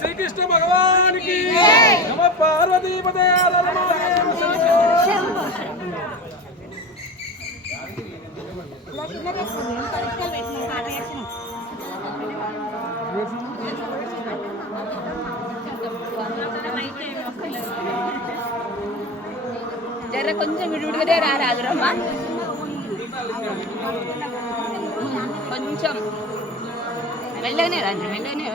శ్రీకృష్ణ భగవానికి నమ పార్వతీపదే జర కొంచెం విడివిడిగా రాదురమ్మా, కొంచెం మెల్లగానే రండి, మెల్లగానే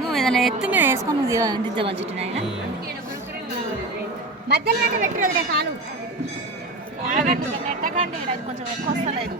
నువ్వు ఏదైనా ఎత్తు మీద వేసుకొని నువ్వు దిద్దామని చుట్టూ ఆయన మధ్యలో పెట్టినది కాలు నెట్టకండి, అది కొంచెం ఎక్కువ వస్తలేదు.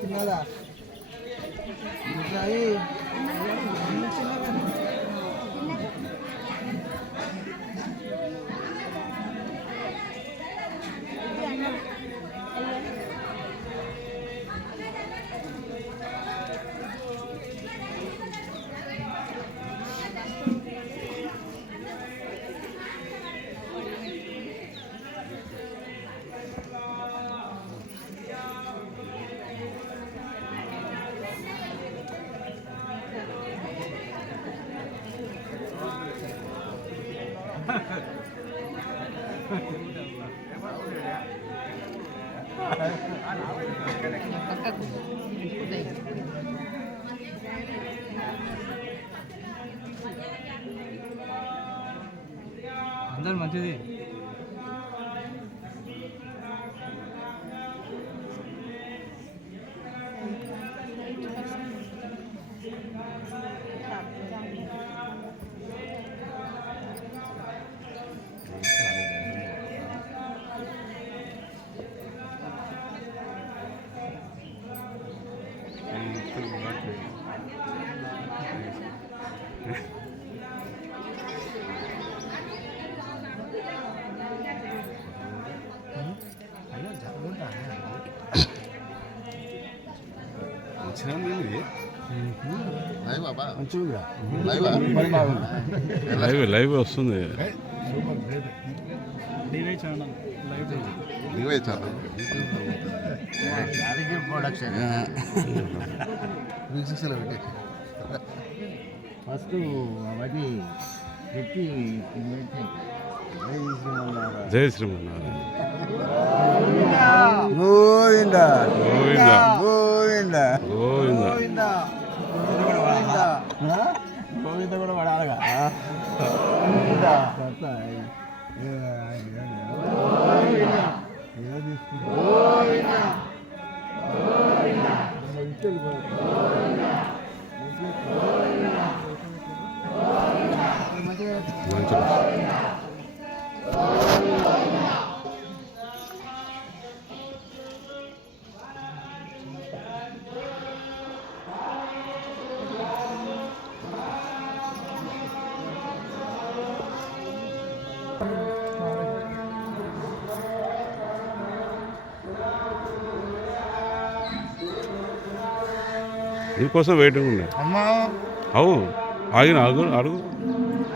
చిన్నదా అందరు మంచిది. లైవ్ వస్తుంది. ఫస్ట్ అది పెట్టి జై శ్రీమన్నారాయణ. గోవింద గోవింద గోవింద గోవింద. గోవింద కూడా పడాలిగా. నీకోసం వెయిటింగ్ ఉన్నాయి. అమ్మా అవు ఆగిన అడుగు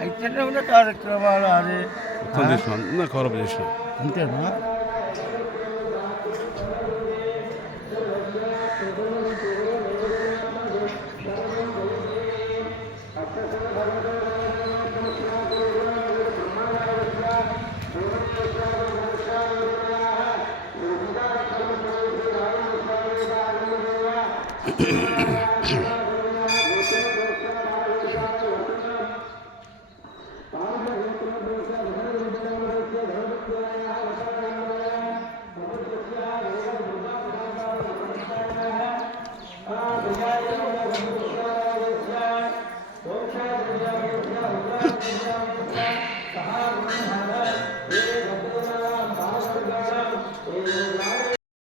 అయితే కార్యక్రమాలు అది మొత్తం చేసిన అన్న కవరప్ చేసిన. అంతేనా?